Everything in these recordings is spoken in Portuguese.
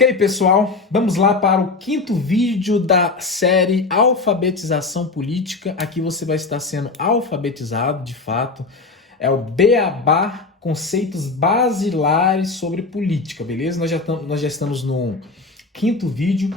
Ok, pessoal, vamos lá para o quinto vídeo da série Alfabetização Política. Aqui você vai estar sendo alfabetizado, de fato. É o Beabá, conceitos basilares sobre política, beleza? Nós já estamos no quinto vídeo.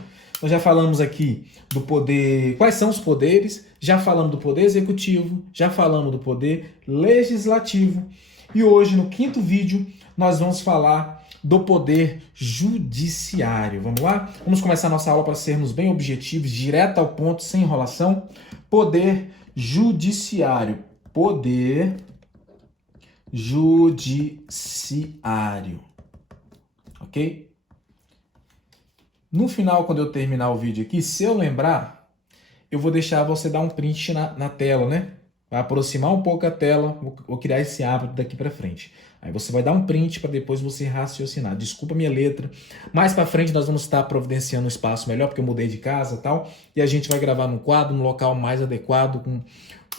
Nós já falamos aqui do poder, quais são os poderes, já falamos do poder executivo, já falamos do poder legislativo. E hoje, no quinto vídeo, nós vamos falar do poder judiciário. Vamos lá? Vamos começar nossa aula para sermos bem objetivos, direto ao ponto, sem enrolação. Poder judiciário. Poder judiciário. Ok? No final, quando eu terminar o vídeo aqui, se eu lembrar, eu vou deixar você dar um print na tela, né? Vai aproximar um pouco a tela, vou criar esse hábito daqui para frente. Aí você vai dar um print para depois você raciocinar. Desculpa a minha letra. Mais para frente nós vamos estar providenciando um espaço melhor, porque eu mudei de casa e tal. E a gente vai gravar num quadro, num local mais adequado, com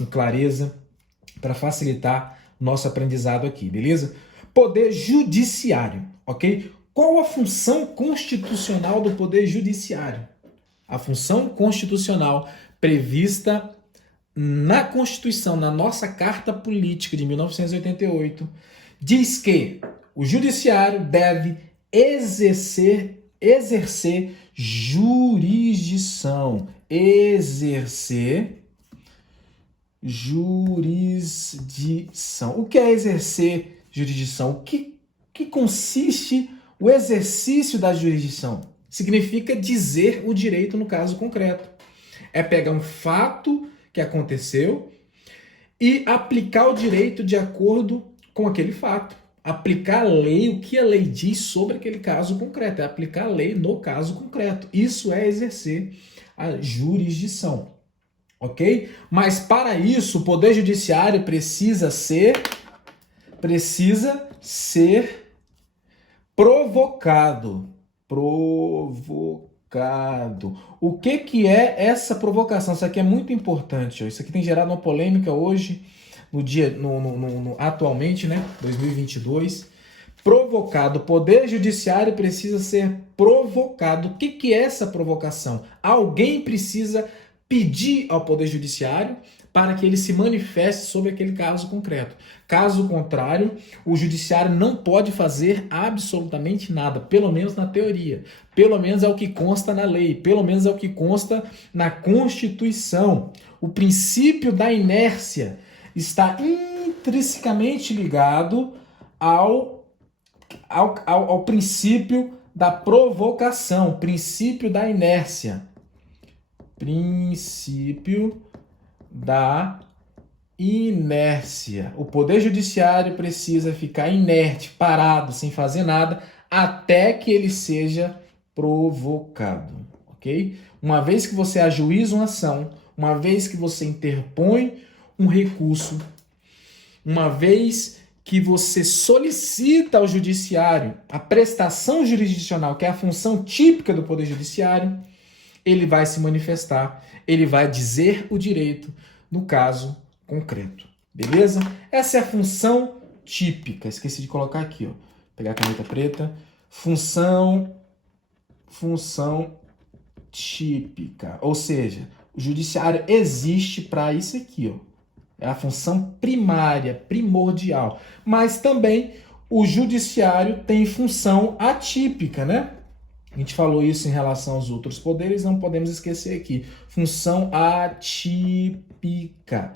clareza, para facilitar o nosso aprendizado aqui, beleza? Poder judiciário, ok? Qual a função constitucional do poder judiciário? A função constitucional prevista na Constituição, na nossa Carta Política de 1988, diz que o judiciário deve exercer jurisdição. Exercer jurisdição. O que é exercer jurisdição? O que consiste o exercício da jurisdição? Significa dizer o direito no caso concreto. É pegar um fato que aconteceu e aplicar o direito de acordo com aquele fato. Aplicar a lei, o que a lei diz sobre aquele caso concreto. É aplicar a lei no caso concreto. Isso é exercer a jurisdição. Ok? Mas para isso, o Poder Judiciário precisa ser provocado. O que é essa provocação? Isso aqui é muito importante. Ó. Isso aqui tem gerado uma polêmica hoje, atualmente, né? 2022. Provocado. O Poder Judiciário precisa ser provocado. O que é essa provocação? Alguém precisa pedir ao Poder Judiciário para que ele se manifeste sobre aquele caso concreto. Caso contrário, o Judiciário não pode fazer absolutamente nada, pelo menos na teoria. Pelo menos é o que consta na lei, pelo menos é o que consta na Constituição. O princípio da inércia está intrinsecamente ligado ao princípio da provocação, princípio da inércia. Princípio da inércia. O Poder Judiciário precisa ficar inerte, parado, sem fazer nada, até que ele seja provocado, ok? Uma vez que você ajuiza uma ação, uma vez que você interpõe um recurso, uma vez que você solicita ao Judiciário a prestação jurisdicional, que é a função típica do Poder Judiciário, ele vai se manifestar, ele vai dizer o direito no caso concreto, beleza? Essa é a função típica, esqueci de colocar aqui, ó. Pegar a caneta preta, função típica, ou seja, o judiciário existe para isso aqui, ó. É a função primária, primordial, mas também o judiciário tem função atípica, né? A gente falou isso em relação aos outros poderes, não podemos esquecer aqui. Função atípica.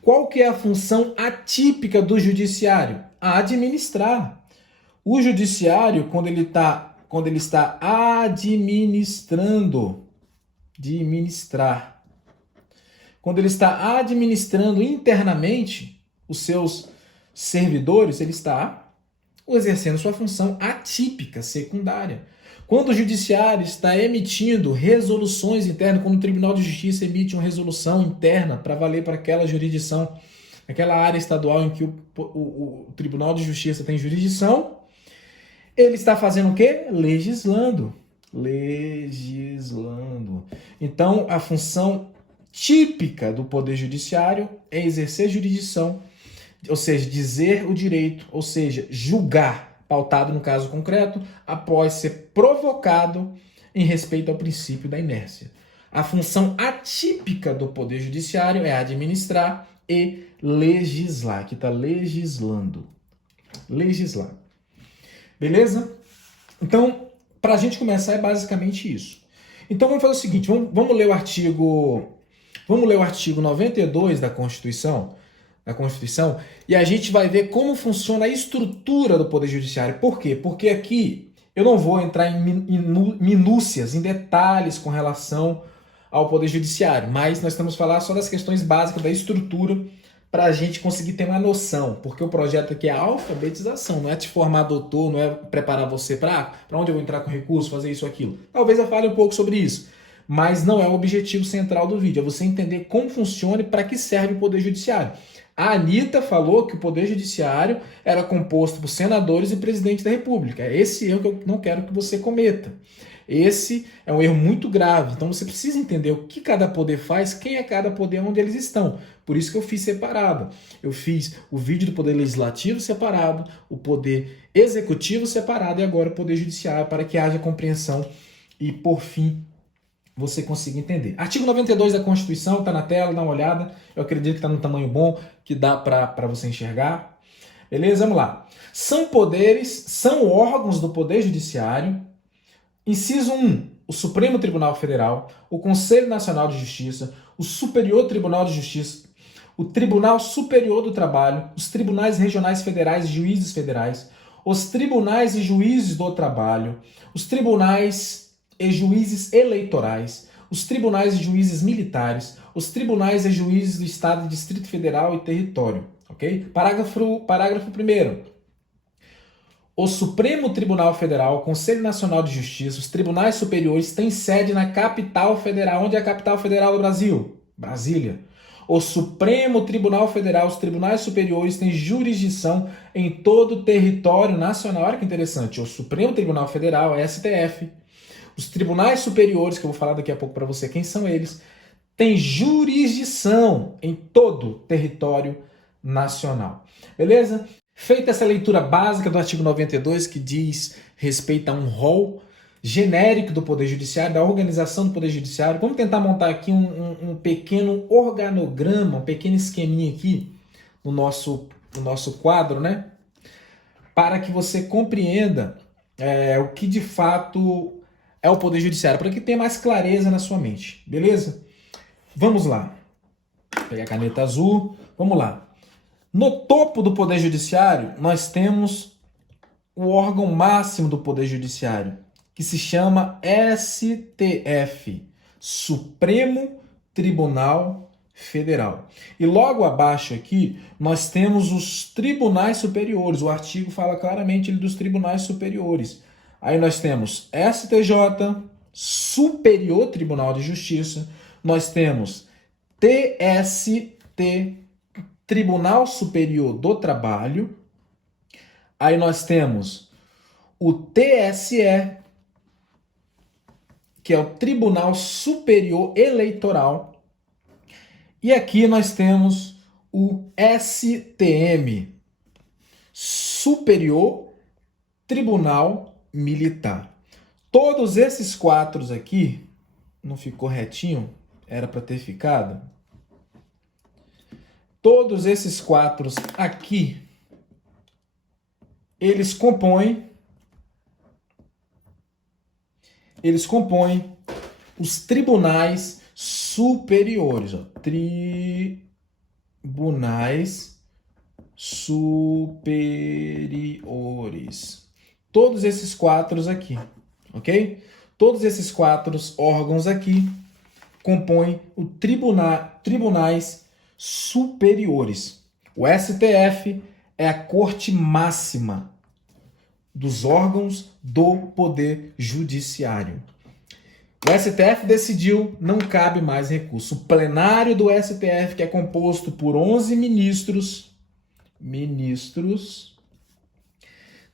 Qual que é a função atípica do judiciário? administrar. O judiciário, quando ele está quando ele está administrando internamente os seus servidores, ele está exercendo sua função atípica, secundária. Quando o judiciário está emitindo resoluções internas, quando o Tribunal de Justiça emite uma resolução interna para valer para aquela jurisdição, aquela área estadual em que o Tribunal de Justiça tem jurisdição, ele está fazendo o quê? Legislando. Então, a função típica do Poder Judiciário é exercer jurisdição, ou seja, dizer o direito, ou seja, julgar. A pautado no caso concreto, após ser provocado em respeito ao princípio da inércia. A função atípica do Poder Judiciário é administrar e legislar. Aqui está legislando. Legislar. Beleza? Então, para a gente começar é basicamente isso. Então vamos fazer o seguinte, vamos ler o artigo 92 da Constituição, e a gente vai ver como funciona a estrutura do Poder Judiciário. Por quê? Porque aqui eu não vou entrar em minúcias, em detalhes com relação ao Poder Judiciário, mas nós estamos falando só das questões básicas da estrutura para a gente conseguir ter uma noção, porque o projeto aqui é alfabetização, não é te formar doutor, não é preparar você para onde eu vou entrar com recurso, fazer isso, aquilo. Talvez eu fale um pouco sobre isso, mas não é o objetivo central do vídeo, é você entender como funciona e para que serve o Poder Judiciário. A Anitta falou que o Poder Judiciário era composto por senadores e presidente da República. É esse erro que eu não quero que você cometa. Esse é um erro muito grave, então você precisa entender o que cada poder faz, quem é cada poder, onde eles estão. Por isso que eu fiz separado. Eu fiz o vídeo do Poder Legislativo separado, o Poder Executivo separado e agora o Poder Judiciário, para que haja compreensão e, por fim, você consiga entender. Artigo 92 da Constituição, está na tela, dá uma olhada. Eu acredito que está no tamanho bom, que dá para você enxergar. Beleza? Vamos lá. São órgãos do Poder Judiciário. Inciso 1, o Supremo Tribunal Federal, o Conselho Nacional de Justiça, o Superior Tribunal de Justiça, o Tribunal Superior do Trabalho, os Tribunais Regionais Federais e Juízes Federais, os Tribunais e Juízes do Trabalho, os Tribunais e Juízes Eleitorais, os Tribunais e Juízes Militares, os Tribunais e Juízes do Estado, Distrito Federal e Território. Ok? Parágrafo 1º. O Supremo Tribunal Federal, o Conselho Nacional de Justiça, os tribunais superiores têm sede na capital federal. Onde é a capital federal do Brasil? Brasília. O Supremo Tribunal Federal, os tribunais superiores têm jurisdição em todo o território nacional. Olha que interessante. O Supremo Tribunal Federal, STF, os tribunais superiores, que eu vou falar daqui a pouco para você quem são eles, têm jurisdição em todo o território nacional. Beleza? Feita essa leitura básica do artigo 92, que diz respeito a um rol genérico do Poder Judiciário, da organização do Poder Judiciário, vamos tentar montar aqui um pequeno organograma, um pequeno esqueminha aqui no nosso quadro, né? Para que você compreenda o que de fato é o Poder Judiciário, para que tenha mais clareza na sua mente, beleza? Vamos lá. Vou pegar a caneta azul, vamos lá. No topo do Poder Judiciário, nós temos o órgão máximo do Poder Judiciário, que se chama STF, Supremo Tribunal Federal. E logo abaixo aqui, nós temos os tribunais superiores. O artigo fala claramente dos tribunais superiores. Aí nós temos STJ, Superior Tribunal de Justiça, nós temos TST, Tribunal Superior do Trabalho, aí nós temos o TSE, que é o Tribunal Superior Eleitoral, e aqui nós temos o STM, Superior Tribunal Militar. Todos esses quatro aqui, não ficou retinho, era para ter ficado. Todos esses quatro aqui, eles compõem os tribunais superiores. Ó. Tribunais superiores. Todos esses quatro aqui, ok? Todos esses quatro órgãos aqui compõem o tribunais superiores. O STF é a corte máxima dos órgãos do Poder Judiciário. O STF decidiu, não cabe mais recurso. O plenário do STF, que é composto por 11 ministros,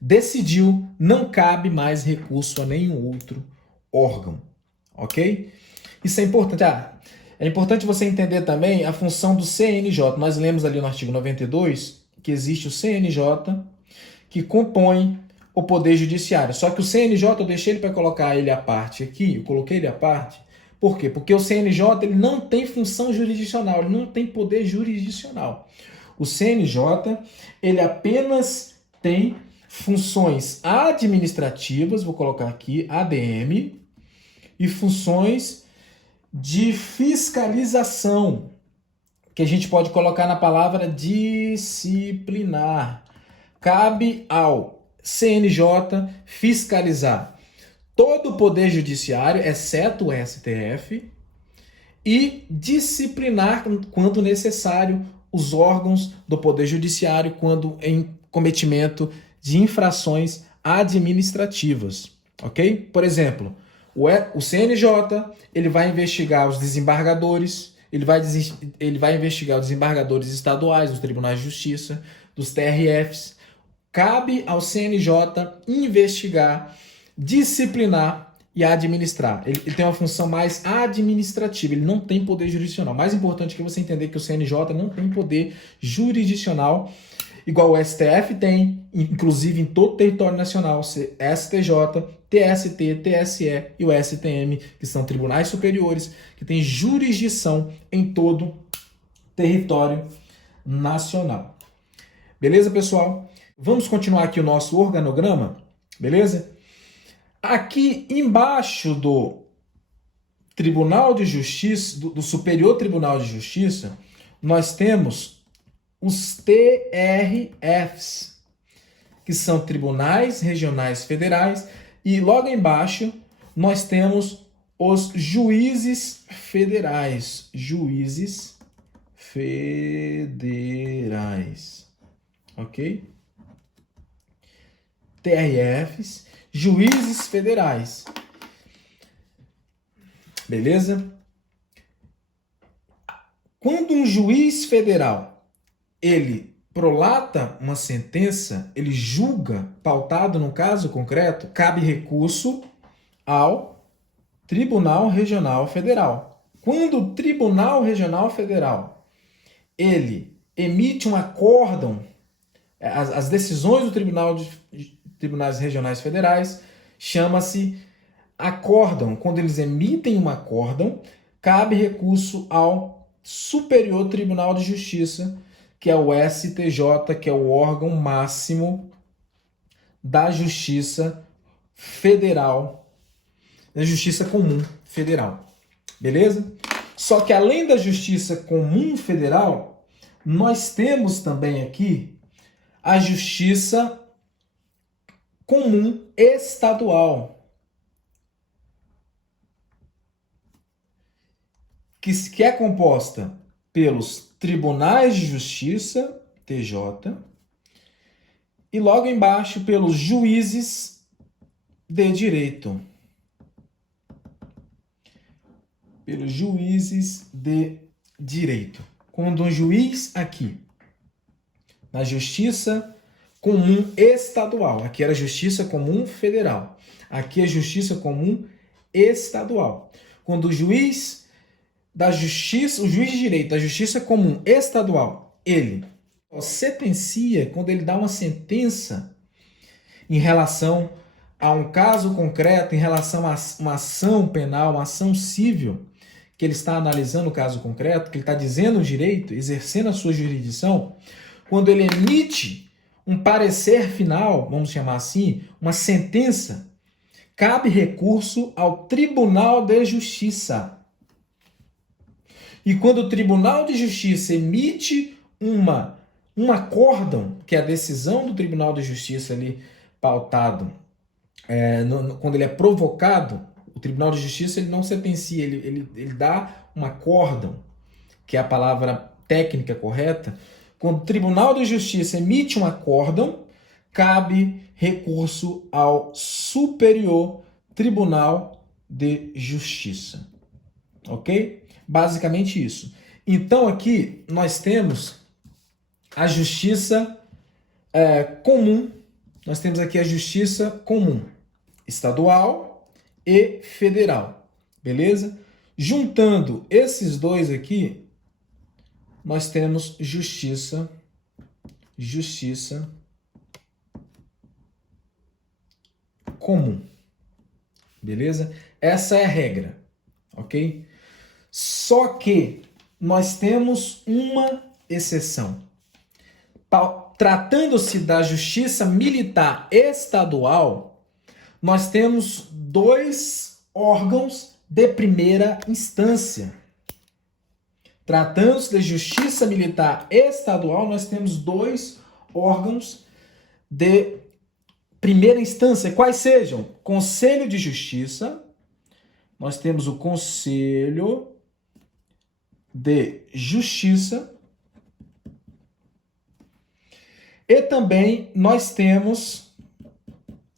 decidiu, não cabe mais recurso a nenhum outro órgão. Ok? Isso é importante. É importante você entender também a função do CNJ. Nós lemos ali no artigo 92 que existe o CNJ, que compõe o Poder Judiciário. Só que o CNJ, eu deixei ele para colocar ele à parte aqui, eu coloquei ele à parte. Por quê? Porque o CNJ ele não tem função jurisdicional, ele não tem poder jurisdicional. O CNJ ele apenas tem funções administrativas, vou colocar aqui, ADM, e funções de fiscalização, que a gente pode colocar na palavra disciplinar. Cabe ao CNJ fiscalizar todo o Poder Judiciário, exceto o STF, e disciplinar, quando necessário, os órgãos do Poder Judiciário quando em cometimento de infrações administrativas, ok? Por exemplo, o CNJ ele vai investigar os desembargadores, ele vai investigar os desembargadores estaduais, dos tribunais de justiça, dos TRFs. Cabe ao CNJ investigar, disciplinar e administrar. Ele tem uma função mais administrativa, ele não tem poder jurisdicional. Mais importante que você entender que o CNJ não tem poder jurisdicional, igual o STF tem, inclusive em todo o território nacional, STJ, TST, TSE e o STM, que são tribunais superiores, que têm jurisdição em todo o território nacional. Beleza, pessoal? Vamos continuar aqui o nosso organograma, beleza? Aqui embaixo do Tribunal de Justiça, do Superior Tribunal de Justiça, nós temos os TRFs, que são Tribunais Regionais Federais, e logo embaixo nós temos os juízes federais. Juízes federais. Ok? TRFs, juízes federais. Beleza? Quando um juiz federal ele prolata uma sentença, ele julga, pautado no caso concreto, cabe recurso ao Tribunal Regional Federal. Quando o Tribunal Regional Federal ele emite um acórdão, as decisões do Tribunais Regionais Federais chama-se acórdão. Quando eles emitem um acórdão, cabe recurso ao Superior Tribunal de Justiça, que é o STJ, que é o órgão máximo da Justiça Federal, da Justiça Comum Federal. Beleza? Só que além da Justiça Comum Federal, nós temos também aqui a Justiça Comum Estadual, que é composta pelos Tribunais de Justiça, TJ, e logo embaixo pelos juízes de direito. Pelos juízes de direito. Quando um juiz aqui, na Justiça Comum Estadual, aqui era a Justiça Comum Federal, aqui é a Justiça Comum Estadual. Quando o juiz da Justiça, o juiz de direito da Justiça Comum Estadual, ele sentencia, quando ele dá uma sentença em relação a um caso concreto, em relação a uma ação penal, uma ação civil, que ele está analisando o caso concreto, que ele está dizendo o direito, exercendo a sua jurisdição, quando ele emite um parecer final, vamos chamar assim, uma sentença, cabe recurso ao Tribunal de Justiça. E quando o Tribunal de Justiça emite um acórdão, que é a decisão do Tribunal de Justiça ali pautado, quando ele é provocado, o Tribunal de Justiça ele não sentencia, ele dá um acórdão, que é a palavra técnica correta. Quando o Tribunal de Justiça emite um acórdão, cabe recurso ao Superior Tribunal de Justiça. Ok? Basicamente isso. Então aqui nós temos a Justiça Comum. Nós temos aqui a Justiça Comum Estadual e Federal. Beleza? Juntando esses dois aqui, nós temos Justiça comum. Beleza? Essa é a regra, ok? Só que nós temos uma exceção. Tratando-se da justiça militar estadual, nós temos dois órgãos de primeira instância. Tratando-se da justiça militar estadual, nós temos dois órgãos de primeira instância. Quais sejam? Conselho de Justiça. Nós temos o Conselho de Justiça. E também nós temos,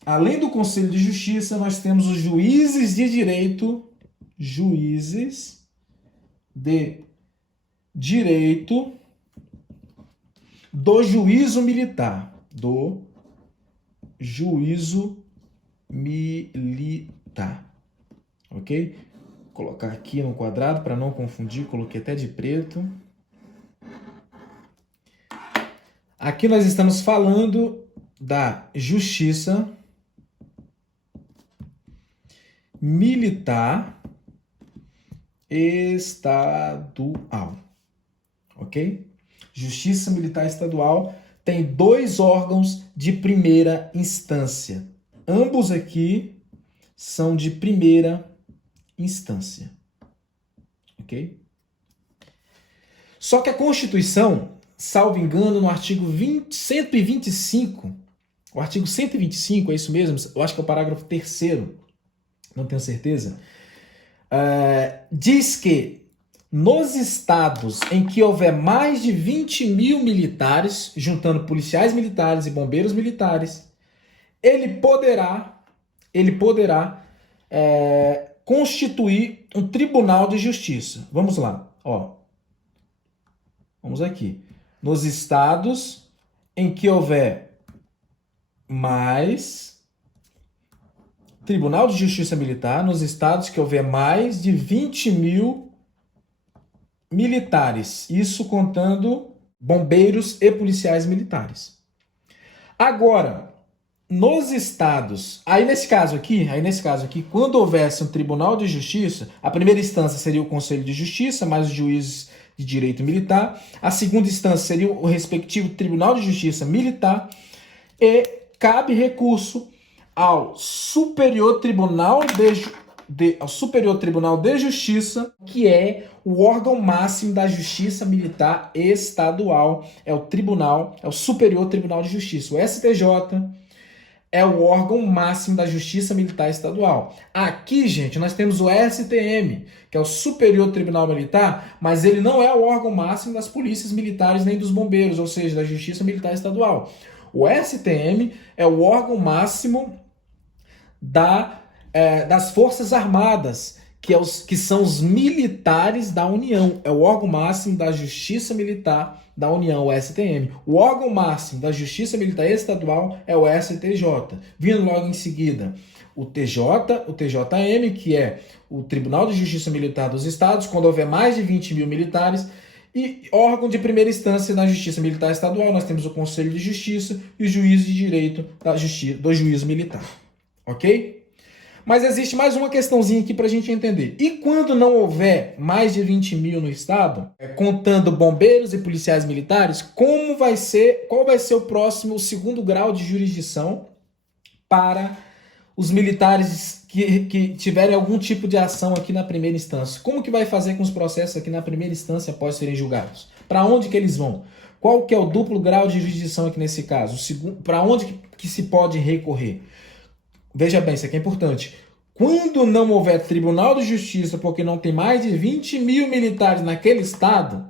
além do Conselho de Justiça, nós temos os juízes de direito, juízes de direito do juízo militar, do juízo militar, ok? Vou colocar aqui no quadrado para não confundir, coloquei até de preto. Aqui nós estamos falando da justiça militar estadual, ok? Justiça militar estadual tem dois órgãos de primeira instância. Ambos aqui são de primeira instância, ok? Só que a Constituição, salvo engano, no artigo 125, o artigo 125, é isso mesmo? Eu acho que é o parágrafo 3º, não tenho certeza, diz que nos estados em que houver mais de 20 mil militares, juntando policiais militares e bombeiros militares, ele poderá constituir um tribunal de justiça. Vamos lá, ó. Vamos aqui. Nos estados em que houver mais Tribunal de Justiça Militar, nos estados que houver mais de 20 mil militares, isso contando bombeiros e policiais militares. Agora, nos estados, aí nesse caso aqui, quando houvesse um Tribunal de Justiça, a primeira instância seria o Conselho de Justiça, mais os juízes de direito militar, a segunda instância seria o respectivo Tribunal de Justiça Militar, e cabe recurso ao Superior Tribunal de Justiça, que é o órgão máximo da Justiça Militar Estadual, é o Superior Tribunal de Justiça. O STJ é o órgão máximo da Justiça Militar Estadual. Aqui, gente, nós temos o STM, que é o Superior Tribunal Militar, mas ele não é o órgão máximo das polícias militares nem dos bombeiros, ou seja, da Justiça Militar Estadual. O STM é o órgão máximo das Forças Armadas, que são os militares da União. É o órgão máximo da Justiça Militar da União, o STM. O órgão máximo da Justiça Militar Estadual é o STJ. Vindo logo em seguida o TJM, que é o Tribunal de Justiça Militar dos Estados, quando houver mais de 20 mil militares. E órgão de primeira instância na Justiça Militar Estadual, nós temos o Conselho de Justiça e o Juiz de Direito do Juízo Militar. Ok? Mas existe mais uma questãozinha aqui para a gente entender. E quando não houver mais de 20 mil no estado, contando bombeiros e policiais militares, qual vai ser o segundo grau de jurisdição para os militares que tiverem algum tipo de ação aqui na primeira instância? Como que vai fazer com os processos aqui na primeira instância após serem julgados? Para onde que eles vão? Qual que é o duplo grau de jurisdição aqui nesse caso? Para onde que se pode recorrer? Veja bem, isso aqui é importante. Quando não houver Tribunal de Justiça, porque não tem mais de 20 mil militares naquele estado,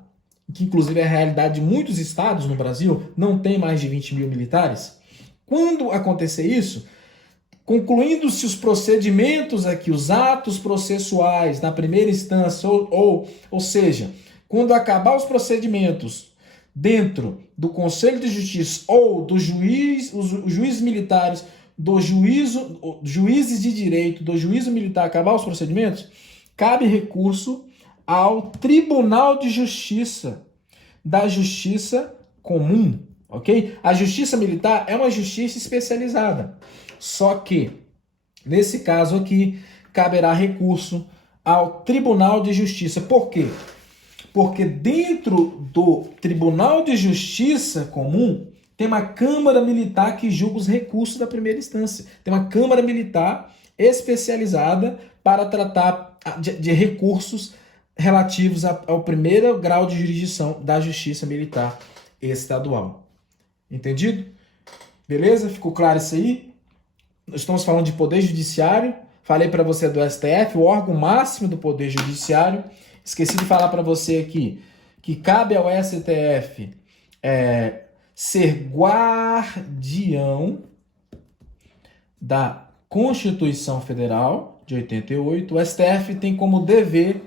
que inclusive é a realidade de muitos estados no Brasil, não tem mais de 20 mil militares, quando acontecer isso, concluindo-se os procedimentos aqui, os atos processuais na primeira instância, ou seja, quando acabar os procedimentos dentro do Conselho de Justiça ou do juiz, os juízes militares, juízes de direito, do juízo militar, acabar os procedimentos, cabe recurso ao Tribunal de Justiça, da Justiça Comum, ok? A Justiça Militar é uma justiça especializada, só que Nesse caso aqui, caberá recurso ao Tribunal de Justiça. Por quê? Porque dentro do Tribunal de Justiça comum tem uma Câmara Militar que julga os recursos da primeira instância. Tem uma Câmara Militar especializada para tratar de recursos relativos ao primeiro grau de jurisdição da Justiça Militar Estadual. Entendido? Beleza? Ficou claro isso aí? Nós estamos falando de Poder Judiciário. Falei para você do STF, o órgão máximo do Poder Judiciário. Esqueci de falar para você aqui que cabe ao STF ser guardião da Constituição Federal de 88. O STF tem como dever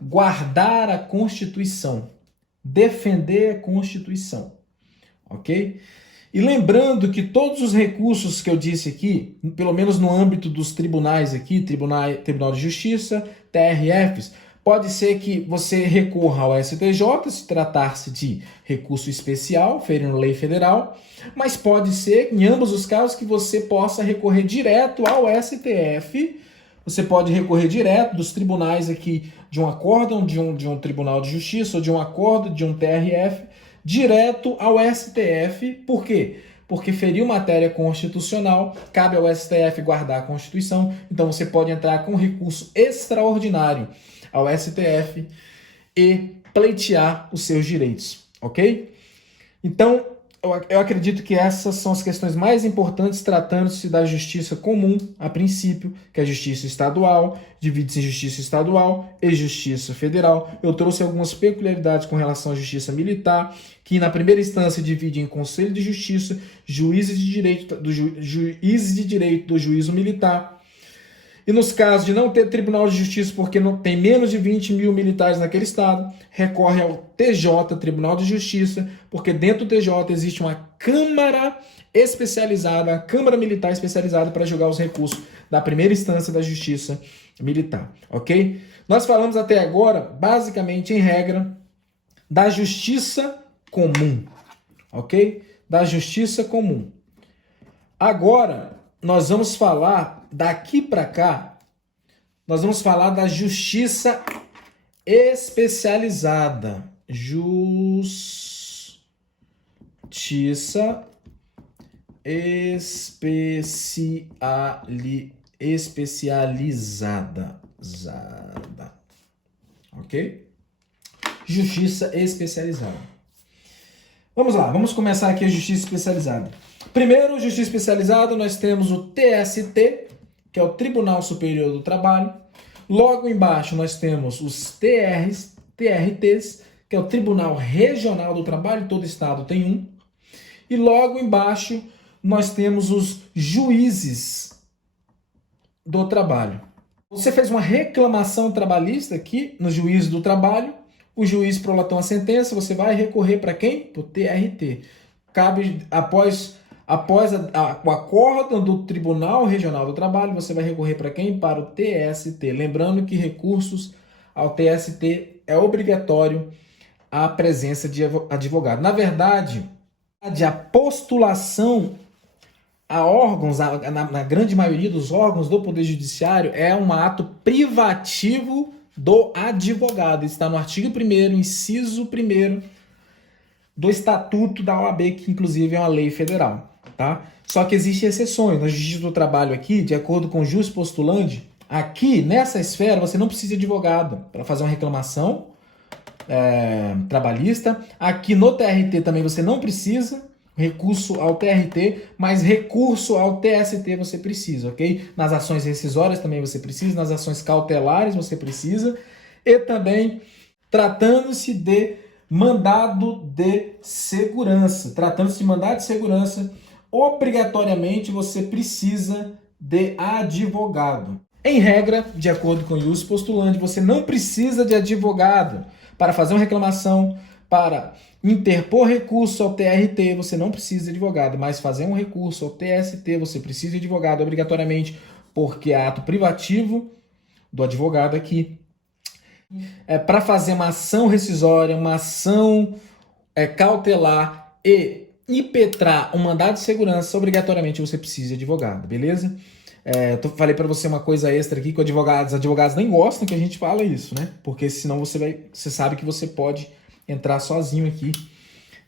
guardar a Constituição, defender a Constituição, ok? E lembrando que todos os recursos que eu disse aqui, pelo menos no âmbito dos tribunais aqui, Tribunal de Justiça, TRFs, pode ser que você recorra ao STJ, se tratar-se de recurso especial, ferindo lei federal, mas pode ser, em ambos os casos, que você possa recorrer direto ao STF. Você pode recorrer direto dos tribunais aqui, de um acórdão de um Tribunal de Justiça, ou de um acordo de um TRF, direto ao STF. Por quê? Porque feriu matéria constitucional, cabe ao STF guardar a Constituição, então você pode entrar com recurso extraordinário ao STF e pleitear os seus direitos, ok? Então, eu acredito que essas são as questões mais importantes, tratando-se da justiça comum, a princípio, que é a justiça estadual, divide-se em justiça estadual e justiça federal. Eu trouxe algumas peculiaridades com relação à justiça militar, que na primeira instância divide em Conselho de Justiça, juízes de direito do juízo militar. E nos casos de não ter Tribunal de Justiça, porque não tem menos de 20 mil militares naquele estado, recorre ao TJ, Tribunal de Justiça, porque dentro do TJ existe uma Câmara especializada, a Câmara Militar especializada para julgar os recursos da primeira instância da Justiça Militar, ok? Nós falamos até agora, basicamente, em regra, da Justiça Comum, ok? Da Justiça Comum. Agora, nós vamos falar, daqui para cá, nós vamos falar da justiça especializada. Justiça especializada. Ok? Justiça especializada. Vamos lá, vamos começar aqui a justiça especializada. Primeiro, justiça especializada, nós temos o TST, que é o Tribunal Superior do Trabalho. Logo embaixo nós temos os TRTs, que é o Tribunal Regional do Trabalho, todo estado tem um. E logo embaixo nós temos os juízes do trabalho. Você fez uma reclamação trabalhista aqui no juízo do trabalho, o juiz prolatou a sentença, você vai recorrer para quem? Para o TRT. Cabe, após o acórdão do Tribunal Regional do Trabalho, você vai recorrer para quem? Para o TST. Lembrando que recursos ao TST é obrigatório a presença de advogado. Na verdade, a postulação a órgãos, na grande maioria dos órgãos do Poder Judiciário, é um ato privativo do advogado. Está no artigo 1º, inciso 1º do Estatuto da OAB, que inclusive é uma lei federal. Tá? Só que existem exceções. Na Justiça do Trabalho aqui, de acordo com o jus postulante, aqui nessa esfera você não precisa de advogado para fazer uma reclamação trabalhista. Aqui no TRT também você não precisa recurso ao TRT, mas recurso ao TST você precisa, ok? Nas ações rescisórias também você precisa, nas ações cautelares você precisa, e também tratando-se de mandado de segurança. Tratando-se de mandado de segurança, obrigatoriamente você precisa de advogado. Em regra, de acordo com o ius postulante, você não precisa de advogado para fazer uma reclamação, para interpor recurso ao TRT, você não precisa de advogado, mas fazer um recurso ao TST, você precisa de advogado obrigatoriamente, porque é ato privativo do advogado aqui. Para fazer uma ação rescisória, uma ação cautelar e impetrar um mandado de segurança, obrigatoriamente você precisa de advogado, beleza? Falei para você uma coisa extra aqui que os advogados nem gostam que a gente fala isso, né? Porque senão você sabe que você pode entrar sozinho aqui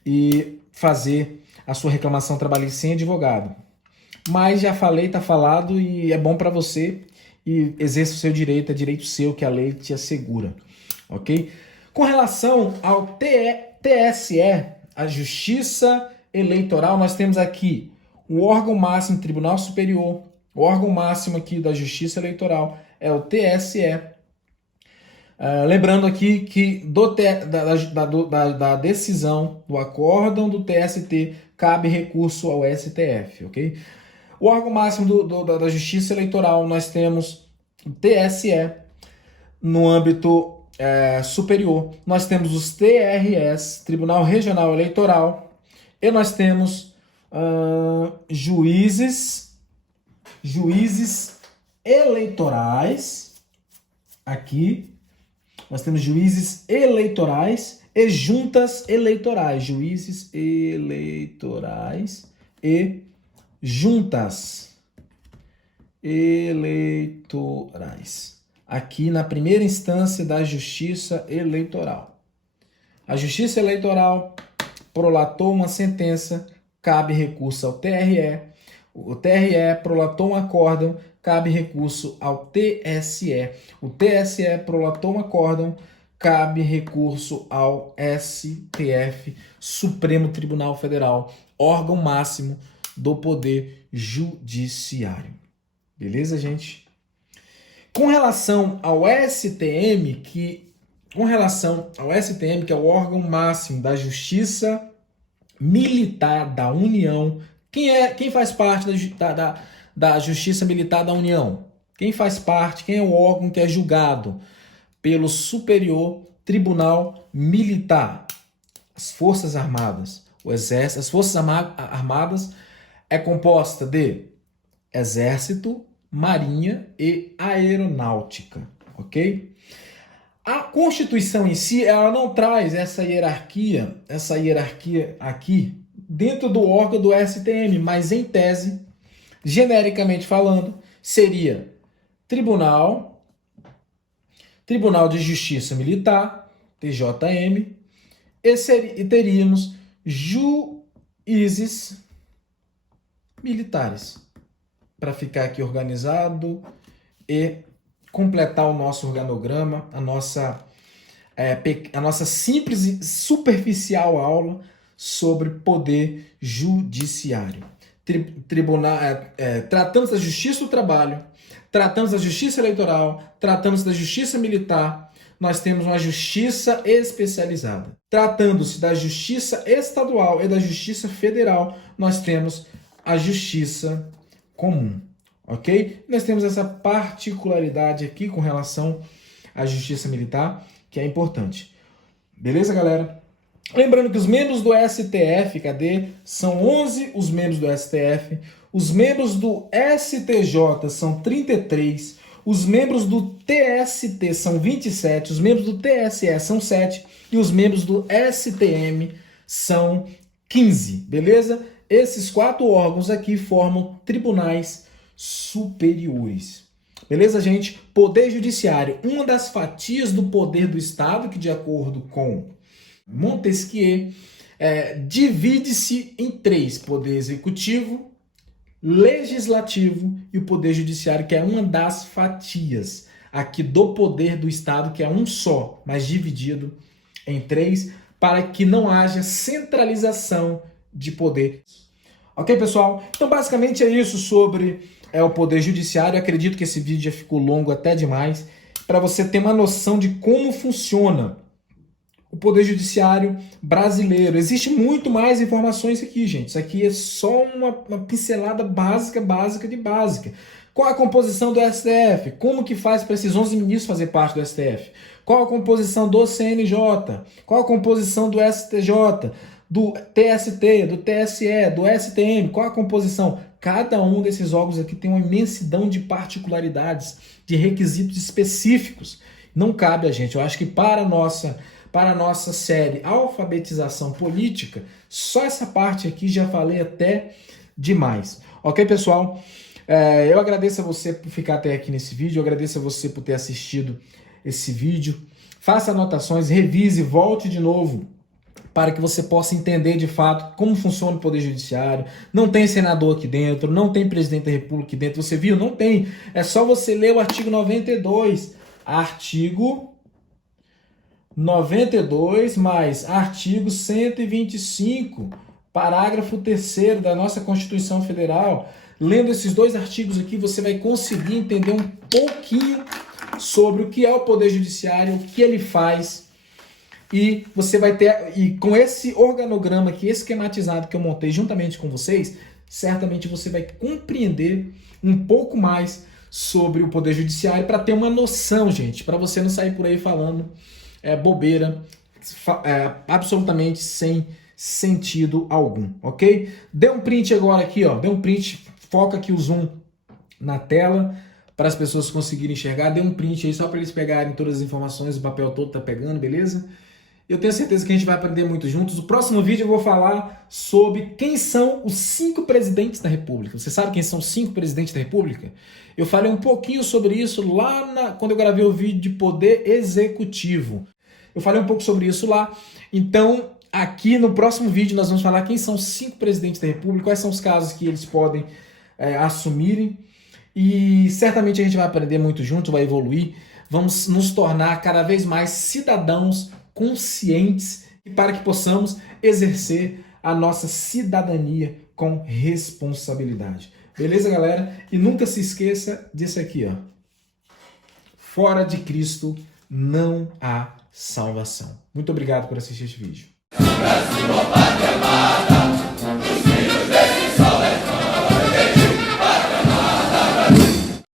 e fazer a sua reclamação trabalhista sem advogado. Mas já falei, tá falado e é bom para você e exerça o seu direito, é direito seu que a lei te assegura, ok? Com relação ao TSE, a Justiça Eleitoral, nós temos aqui o órgão máximo, Tribunal Superior. O órgão máximo aqui da Justiça Eleitoral é o TSE. Lembrando aqui que da decisão do acórdão do TST cabe recurso ao STF, ok? O órgão máximo da Justiça Eleitoral, nós temos o TSE. No âmbito superior, nós temos os TRS, Tribunal Regional Eleitoral, e nós temos juízes eleitorais. Aqui nós temos juízes eleitorais e juntas eleitorais. Juízes eleitorais e juntas eleitorais. Aqui na primeira instância da Justiça Eleitoral. A Justiça Eleitoral prolatou uma sentença, cabe recurso ao TRE. O TRE prolatou um acórdão, cabe recurso ao TSE. O TSE prolatou um acórdão, cabe recurso ao STF, Supremo Tribunal Federal, órgão máximo do Poder Judiciário. Beleza, gente? Com relação ao STM, que é o órgão máximo da Justiça Militar da União. Quem faz parte da Justiça Militar da União? Quem faz parte? Quem é o órgão que é julgado pelo Superior Tribunal Militar? As Forças Armadas, o Exército. As Forças Armadas é composta de Exército, Marinha e Aeronáutica, ok? A Constituição em si, ela não traz essa hierarquia aqui dentro do órgão do STM, mas em tese, genericamente falando, seria Tribunal de Justiça Militar, TJM, e teríamos juízes militares, para ficar aqui organizado e completar o nosso organograma, a nossa simples e superficial aula sobre poder judiciário. Tratamos da justiça do trabalho, tratamos da justiça eleitoral, tratamos da justiça militar, nós temos uma justiça especializada. Tratando-se da justiça estadual e da justiça federal, nós temos a justiça comum, ok? Nós temos essa particularidade aqui com relação à justiça militar, que é importante. Beleza, galera? Lembrando que os membros do STF, são 11 os membros do STF, os membros do STJ são 33, os membros do TST são 27, os membros do TSE são 7 e os membros do STM são 15, beleza? Esses 4 órgãos aqui formam tribunais superiores. Beleza, gente? Poder Judiciário, uma das fatias do poder do Estado, que de acordo com Montesquieu, divide-se em 3, poder executivo, legislativo e o poder judiciário, que é uma das fatias aqui do poder do Estado, que é um só, mas dividido em 3, para que não haja centralização de poder. Ok, pessoal? Então, basicamente é isso sobre o poder judiciário. Eu acredito que esse vídeo já ficou longo até demais, para você ter uma noção de como funciona o poder judiciário brasileiro. Existe muito mais informações aqui, gente. Isso aqui é só uma pincelada básica de básica. Qual a composição do STF? Como que faz para esses 11 ministros fazer parte do STF? Qual a composição do CNJ? Qual a composição do STJ? Do TST, do TSE, do STM? Qual a composição? Cada um desses órgãos aqui tem uma imensidão de particularidades, de requisitos específicos. Não cabe a gente. Eu acho que para a nossa série Alfabetização Política, só essa parte aqui já falei até demais. Ok, pessoal? Eu agradeço a você por ficar até aqui nesse vídeo, eu agradeço a você por ter assistido esse vídeo. Faça anotações, revise, volte de novo, para que você possa entender de fato como funciona o Poder Judiciário. Não tem senador aqui dentro, não tem presidente da República aqui dentro, você viu? Não tem. É só você ler o artigo 92. Artigo 92 mais artigo 125, parágrafo 3º da nossa Constituição Federal. Lendo esses dois artigos aqui, você vai conseguir entender um pouquinho sobre o que é o Poder Judiciário, o que ele faz, e você vai ter, e com esse organograma aqui esquematizado que eu montei juntamente com vocês, certamente você vai compreender um pouco mais sobre o Poder Judiciário para ter uma noção, gente, para você não sair por aí falando bobeira, absolutamente sem sentido algum, ok? Dê um print agora aqui, ó, dê um print, foca aqui o zoom na tela para as pessoas conseguirem enxergar, dê um print aí só para eles pegarem todas as informações, o papel todo tá pegando, beleza? Eu tenho certeza que a gente vai aprender muito juntos. O próximo vídeo eu vou falar sobre quem são os 5 presidentes da República. Você sabe quem são os 5 presidentes da República? Eu falei um pouquinho sobre isso lá quando eu gravei o vídeo de Poder Executivo. Eu falei um pouco sobre isso lá. Então, aqui no próximo vídeo nós vamos falar quem são os 5 presidentes da República, quais são os casos que eles podem assumirem. E certamente a gente vai aprender muito junto, vai evoluir. Vamos nos tornar cada vez mais cidadãos conscientes e para que possamos exercer a nossa cidadania com responsabilidade. Beleza, galera? E nunca se esqueça disso aqui, ó. Fora de Cristo não há salvação. Muito obrigado por assistir este vídeo.